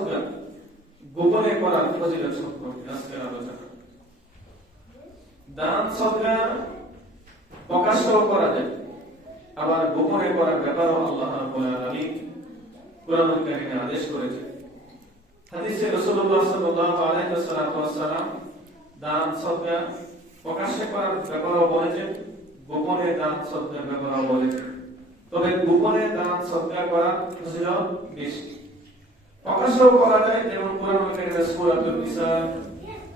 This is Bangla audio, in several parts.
সদকা গোপনে করার ফজিলত সম্পর্কে আজকের আলোচনা। দান সদকা প্রকাশ্যও করা যায়, আবার গোপনে করার ব্যাপারও আল্লাহ রাব্বুল আলামিন কোরআনুল কারীমে আদেশ করেছেন। হাদিসে রাসূলুল্লাহ সাল্লাল্লাহু আলাইহি ওয়াসাল্লাম দান সদকা প্রকাশ্যে করার ব্যাপারও বলেছেন, গোপনে দান সদকার ব্যাপারও বলেছেন। তবে গোপনে দান সদকা করার ফজিলত বেশি। প্রকাশ্যও করা যায়, যেমন কোরআনুল কারীমে সূরাতুন নিসা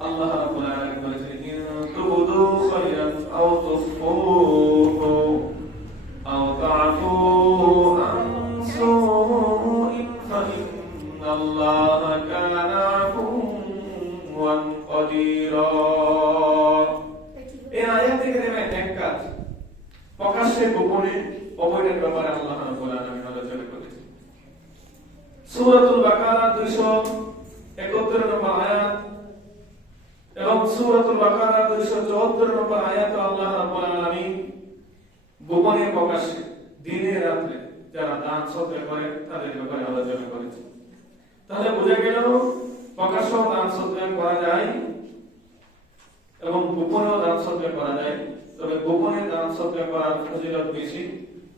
আল্লাহ রাব্বুল আলামিন বলেছেন, ইন তুবদু খায়রান আও তুখফুহু আও তা'ফু আন সুইন ফাইন্নাল্লাহা কানা আফুওয়ান কাদিরা। এই আয়াত থেকে দেখবেন এক কাজ, প্রকাশ্যে গোপনে অবৈধের ব্যাপারে আল্লাহ রাব্বুল আলামিন আলোচনা করেছেন। সূরাতুল বাকারা 271 নম্বর আয়াত এবং সূরাতুল বাকারা 274 নম্বর আয়াতে আল্লাহ রাব্বুল আলামিন গোপনে প্রকাশ্যে দিনে রাতে যারা দান সদকা করে তাদের ব্যাপারে আলোচনা করেছেন। তাহলে বোঝা গেল প্রকাশ্যে দান সদকা করা যায় এবং গোপনেও দান সদকা করা যায়। তবে গোপনে দান সদকা করার ফজিলত বেশি,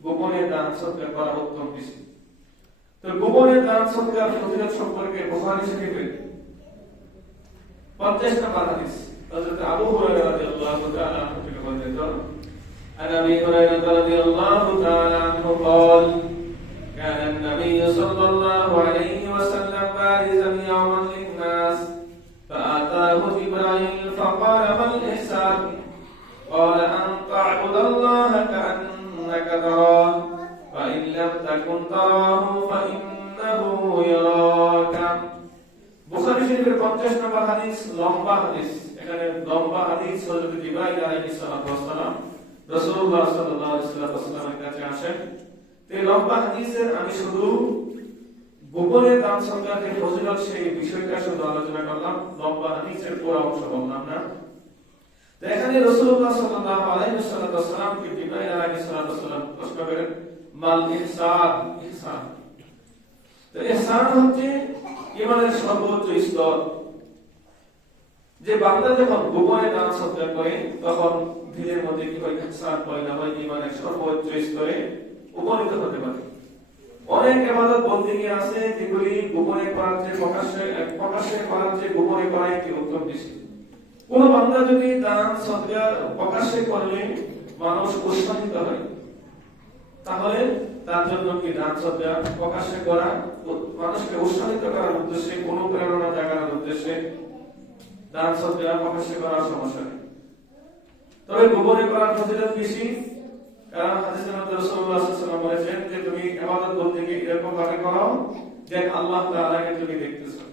গোপনে দান সদকা করা উত্তম বেশি। তো গোপনে দান সদকার ফজিলত সম্পর্কে বুখারী শরীফে 50 নম্বর হাদিস হযরত আবু হুরায়রা রাদিয়াল্লাহু তাআলা থেকে বর্ণিত। عن ابي هريره رضي الله تعالى عنه قال كان النبي صلى الله عليه وسلم بارزا يوما للناس فاتاه جبرائيل فقال ما الاحسان قال ان تعبد الله كانك تراه فان لم تكن تراه فانه يراك। বুখারী শরীফের 50 নম্বর হাদিস, লম্বা হাদিস। এখানে লম্বা হাদিস হযরত জিবরাইল আলাইহিস সালাম রাসূলুল্লাহ সাল্লাল্লাহু আলাইহি ওয়াসাল্লামের কাছে আসেন। এই লম্বা হাদিসের আমি শুধু গোপনে দান সদকার ফজিলত সেই বিষয়টা শুধু আলোচনা করলাম, লম্বা হাদিসের পুরো অংশ বললাম না। তো এখানে রাসূলুল্লাহ সাল্লাল্লাহু আলাইহি ওয়াসাল্লাম কে জিবরাইল আলাইহিস সালাম প্রশ্ন করেন, মাল ইহসান, ইহসান। তো ইহসান হচ্ছে ঈমানের সর্বোচ্চ স্তর। যে বান্দা যখন গোপনে দান সদকা করে তখন দিলের মধ্যে কি হয়, ইহসান পয়দা হয়, ঈমানের সর্বোচ্চ স্তরে উপনীত হতে পারে। অনেক ইবাদত বন্দেগী আছে যেগুলি গোপনে করার চেয়ে প্রকাশ্যে করার চেয়ে গোপনে করাই কি উত্তম বেশি। কোন বান্দা যদি দান সদকা প্রকাশ্যে করলে মানুষ উৎসাহিত হয়, তাহলে তার জন্য কি দান সদকা প্রকাশ্যে করা মানুষকে উৎসাহিত করার উদ্দেশ্যে, অনুপ্রেরণা জাগানোর উদ্দেশ্যে দান সদকা প্রকাশ্যে করার সমস্যা নেই। তবে গোপনে করার ফজিলত বেশি, কারণ হাদিসের মধ্যে রাসূলুল্লাহ সাল্লাল্লাহু আলাইহি ওয়াসাল্লাম বলেছেন যে তুমি ইবাদত বন্দেগী এরকম ভাবে করো যে আল্লাহ তাআলাকে তুমি দেখতেছো।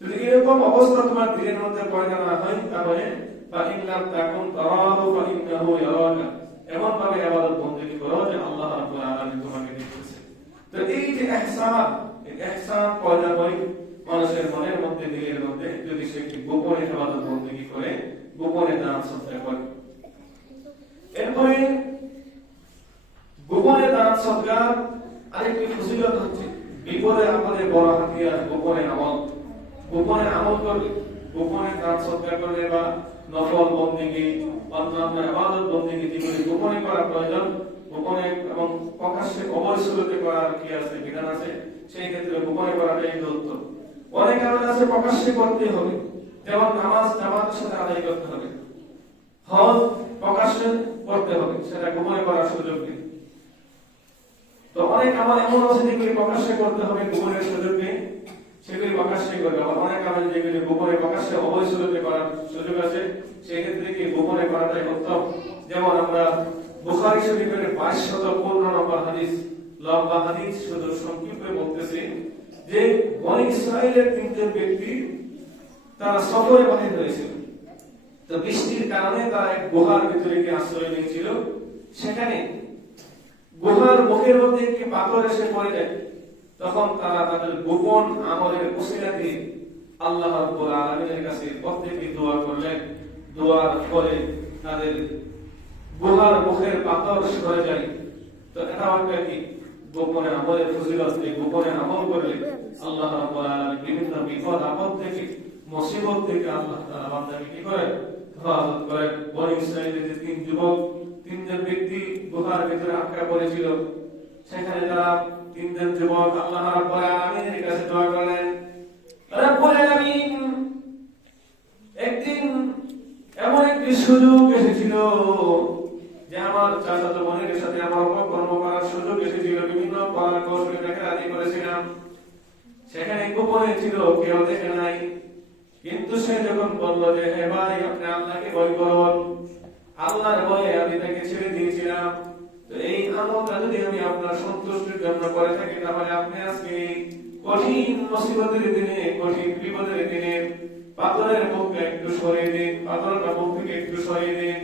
যদি এরকম অবস্থা তোমার দিলের মধ্যে পয়দা না হয়, তাহলে ফাইন্নাম তাকুন তারাহু ফাইন্নাহু ইয়ারাকা, এমন ভাবে ইবাদত বন্দেগী করো যে আল্লাহ রাব্বুল আলামিন তোমাকে দেখতেছে। তো এই যে ইহসান, এই ইহসান পয়দা হয় মানুষের মনের মধ্যে, দিলের মধ্যে, যদি সে গোপনে ইবাদত বন্দেগী করে, গোপনে দান সদকা করে। এরপরে গোপনে দান সদকার আরেকটি ফজিলত হচ্ছে বিপদে আপদে বড় হাতিয়ার গোপনে আমল। গোপনে আমল করলে, গোপনে দান সদকা করলে বা নফল বন্দেগী, অন্যান্য ইবাদত বন্দেগী যেগুলি গোপনে করা প্রয়োজন, গোপনে এবং প্রকাশ্যে উভয় সুরতে করার কি আছে, বিধান আছে, সেই ক্ষেত্রে গোপনে করাটাই উত্তম। অনেক কারণ আছে প্রকাশ্যে করতে হবে, যেমন নামাজ জামাতের সাথে আদায় করতে হবে, হজ প্রকাশ্যে করতে হবে, সেটা গোপনে করার সুযোগ নেই। তো অনেক আমল এমন আছে যেগুলি প্রকাশ্যে করতে হবে, গোপনের সুযোগ নেই, সেগুলি প্রকাশ্যে করবে। অনেক আমল যেগুলি গোপনে প্রকাশ্যে উভয় সুরতে করার সুযোগ আছে, সেই ক্ষেত্রে কি গোপনে করাটাই উত্তম। যেমন আমরা বুখারী শরীফের 2215 নম্বর হাদিস, লম্বা হাদিস, শুধু সংক্ষেপে বলতেছি যে বনী ইসরাইলের 3জন ব্যক্তি তারা সফরে বাহির হয়েছিল। তো বৃষ্টির কারণে তারা এক গুহার ভিতরে গিয়ে আশ্রয় নিয়েছিল। সেখানে গুহার মুখের মধ্যে একটি পাথর এসে পড়ে যায়। তখন তারা তাদের গোপন আমলের ওসিলা দিয়ে আল্লাহ রাব্বুল আলামিনের কাছে প্রত্যেকে দোয়া করলেন। দোয়ার ফলে তাদের গুহার মুখের পাথর সরে যায়। তো এটা একটা কি গোপনে আমলের ফজিলত। গোপনে আমল করলে আল্লাহ রাব্বুল আলামিন বিপদ আপদ থেকে মুসিবত থেকে আল্লাহ তাআলা বান্দাকে কি করেন হেফাজত করেন। বনি ইসরাঈলের যে তিনজন ব্যক্তি গুহার ভিতরে আটকা পড়েছিল, সেখানে তারা তিনজন যুবক আল্লাহ রাব্বুল আলামিনের কাছে দোয়া করলেন। রাব্বুল আলামিন একদিন এমন একটি সুযোগ এসেছিল যে আমার চাচাতো বোনের সাথে আমার কর্ম করার সুযোগ এসেছিল, বিভিন্ন কলা কৌশলে তাকে রাজি করেছিলাম, সেখানে গোপনে ছিল, কেউ দেখে নাই। কিন্তু সে যখন বললো যে হে ভাই আপনি আল্লাহকে ভয় করুন, আল্লাহর ভয়ে আমি তাকে ছেড়ে দিয়েছিলাম, তো এই আমলটা যদি আমি আপনার সন্তুষ্টির জন্য করে থাকি, তাহলে আপনি আজকে কঠিন মুসিবতের দিনে, কঠিন বিপদের দিনে পাথরের মুখটা একটু সরিয়ে দিন, পাথরটা মুখ থেকে একটু সরিয়ে দিন।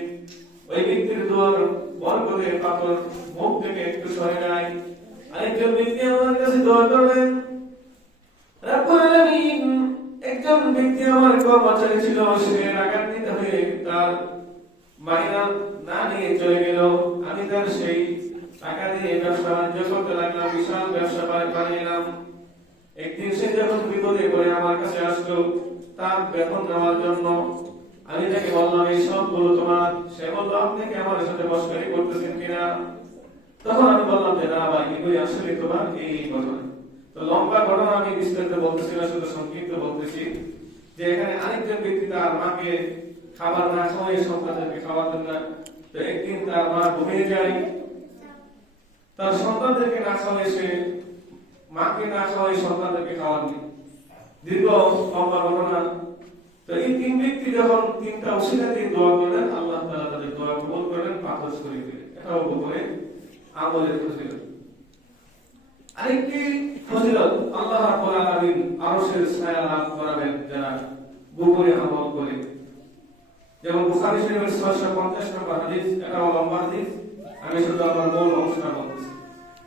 ওই ব্যক্তির দোয়ার বরকতে পাথর মুখ থেকে একটু সরে নাই। আরেকজন ব্যক্তি আমার কাছে দোয়া করবেন, রাব্বুল আলামিন একজন ব্যক্তি আমার কর্মচারী ছিল, সে রাগান্বিত হয়ে তার মাইনা না নিয়ে চলে গেল। আমি তার সেই টাকা দিয়ে ব্যবসা বাণিজ্য করতে লাগলাম, বিশাল ব্যবসা বানিয়েলাম। একদিন সে যখন বিপদে পড়ে আমার কাছে আসলো তার বেতন নেওয়ার জন্য, আমি তাকে বললাম এই সবগুলো তোমার। সে বললো আপনি কি আমার সাথে মশকরি করতেছেন কিনা? তখন আমি বললাম যে না ভাই, এগুলি আসলে তোমার এই ঘটনা। তো লম্বা ঘটনা আমি বিস্তারিত বলতেছি না, শুধু সংক্ষিপ্ত বলতেছি যে এখানে আরেকজন ব্যক্তি তার মাকে খাবার না খাওয়াই সন্তানদেরকে খাবার দেন না। তো একদিন তার মা ঘুমিয়ে যায়, তার সন্তানদেরকে না খাওয়াই, সে মাকে না খাওয়াই সন্তানদেরকে খাওয়াননি। দীর্ঘ লম্বা ঘটনা। তো এই তিন ব্যক্তি যখন তিনটা ওসিলা দিয়ে দোয়া করলেন, আল্লাহ তাআলা তাদের দোয়া কবুল করলেন, পাথর সরিয়ে দিলেন। এটাও গোপনে আমলের ফজিলত। আরেকটি ফজিলত, আল্লাহ রাব্বুল আলামিন আরশের ছায়া লাভ করাবেন যারা গোপনে আমল করে। যেমন বুখারী শরীফের 650 নম্বর হাদিস, এটাও লম্বা হাদিস, আমি শুধু আমার মূল অংশটা বলতেছি।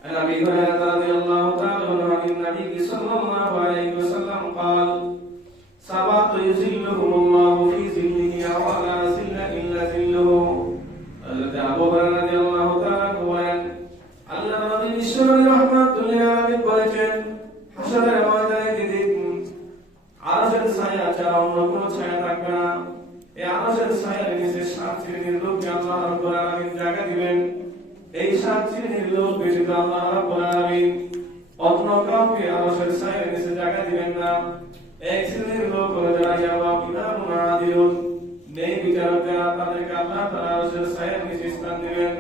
عن ابي هريره رضي الله تعالى عنه عن النبي صلى الله عليه وسلم قال سبعة يظلهم الله في ظله ولا ظل الا ظله. حضرت আবু হুরায়রা রাদিয়াল্লাহু তাআলা বলেন, আল্লাহর নবী বিশ্বনবী রাহমাতুল্লাহ আলাইহি বলেছেন, হাসরের ময়দানে যেদিন আরশের ছায়া ছাড়া অন্য কোনো ছায়া থাকবে না, এই আরশের ছায়ার নিচে 7 শ্রেণীর লোককে আল্লাহ রাব্বুল আলামিন জায়গা দিবেন। এই 7 শ্রেণীর লোক ব্যতীত আল্লাহ রাব্বুল আলামিন অন্য কাউকে আরশের ছায়ার নিচে জায়গা দিবেন না। এক শ্রেণীর লোক হলো যারা ইমামুন আদিলুন, ন্যায় বিচারক যারা, তাদেরকে আল্লাহ তাআলা আরশের ছায়ার নিচে স্থান দিবেন।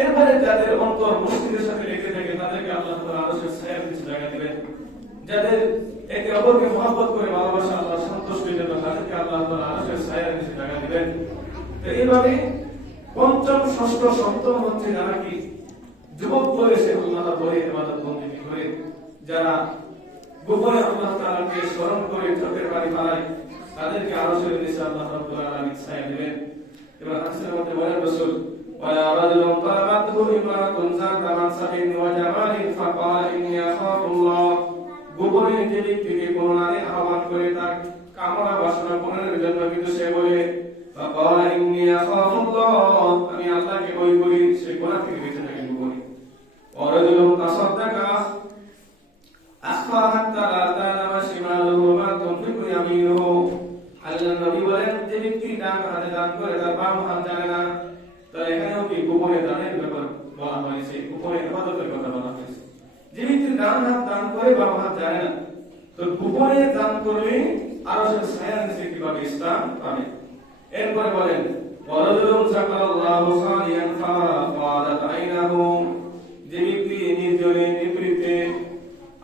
এরপরে যাদের অন্তর মসজিদের সাথে লেগে থাকে তাদেরকে আল্লাহ তাআলা আরশের ছায়ার নিচে জায়গা দিবেন। যাদের একে অপরকে মহব্বত করে ভালোবাসা আল্লাহ সন্তুষ্টির জন্য, তাদেরকে আল্লাহ তাআলা আরশের ছায়ার নিচে জায়গা দিবেন। তো এইভাবে পঞ্চম, ষষ্ঠ, সপ্তম হচ্ছে যারা কি যুবক বয়সে আল্লাহর ভয়ে ইবাদত বন্দেগী করে, যারা গোপনে আল্লাহ তাআলাকে স্মরণ করে চোখের পানি ফেলায়, তাদেরকে আরশের নিচে আল্লাহ রাব্বুল আলামিন ছায়া দিবেন। এবার হাদিসের মধ্যে বলেন রাসূল, ওয়ালা রাজুলুন তারাকাতহু ইমরাতুন যাতা মানসাবিন ওয়া জামালিন ফাকালা ইন্নী আখাফুল্লাহ। গোপনে যে ব্যক্তিকে কোনো নারী আহ্বান করে তার কামনা বাসনা পূরণের জন্য, কিন্তু সে বলে ফাকালা ইন্নী আখাফুল্লাহ, আমি আল্লাহকে ভয় করি, সে গুনাহ থেকে বেঁচে থাকে গোপনে। ওয়া রাজুলুন তাসাদ্দাকা আখফা হাত্তা লা তা'লামা শিমালুহু মা তুনফিকু ইয়ামিনুহু। আল্লাহর নবী বলেন, যে ব্যক্তি ডান হাতে দান করে তার বাম হাত জানে না, তো এখানেও কি গোপনে দানের ব্যাপার বলা হয়েছে, গোপনে ইবাদতের কথা বলা হয়েছে। যে ব্যক্তি ডান হাত দান করে বাম হাত জানে না, তো গোপনে দান করলে আরশের ছায়ার নিচে কিভাবে স্থান পাবে। এরপর বলেন, ওয়ারাজুলুন যাকারাল্লাহু খালিয়ান ফাকাদাত আইনাহু, যে ব্যক্তি নির্জনে নিভৃতে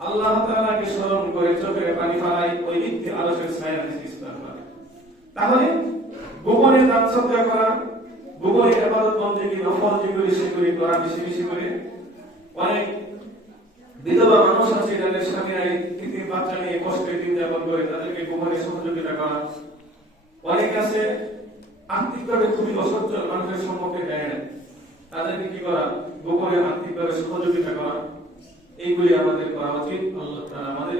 আল্লাহ তাআলাকে স্মরণ করে চোখের পানি ফেলায়, ওই ব্যক্তি আরশের ছায়ার নিচে স্থান পাবে। তাহলে গোপনে দান সদকা করা, গোপনে ইবাদত বন্দেগী নফল যেগুলি সেগুলি করা বেশি বেশি করে। অনেক বিধবা মানুষ আছে যাদের স্বামীরা তিন বাচ্চা নিয়ে কষ্টের দিন যাপন করে, তাদেরকে গোপনে সহযোগিতা করা। অনেক আছে আর্থিকভাবে খুবই অসচ্ছল, মানুষের সম্মুখে দেয় না, তাদেরকে কি করা, গোপনে আর্থিকভাবে সহযোগিতা করা। এইগুলি আমাদের করা উচিত। আল্লাহ তাআলা আমাদের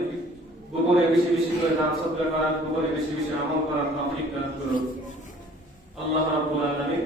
গোপনে বেশি বেশি করে দান সদকা করা, গোপনে বেশি বেশি আমল করার তৌফিক দান করুন। আল্লাহ রাব্বুল আলামিন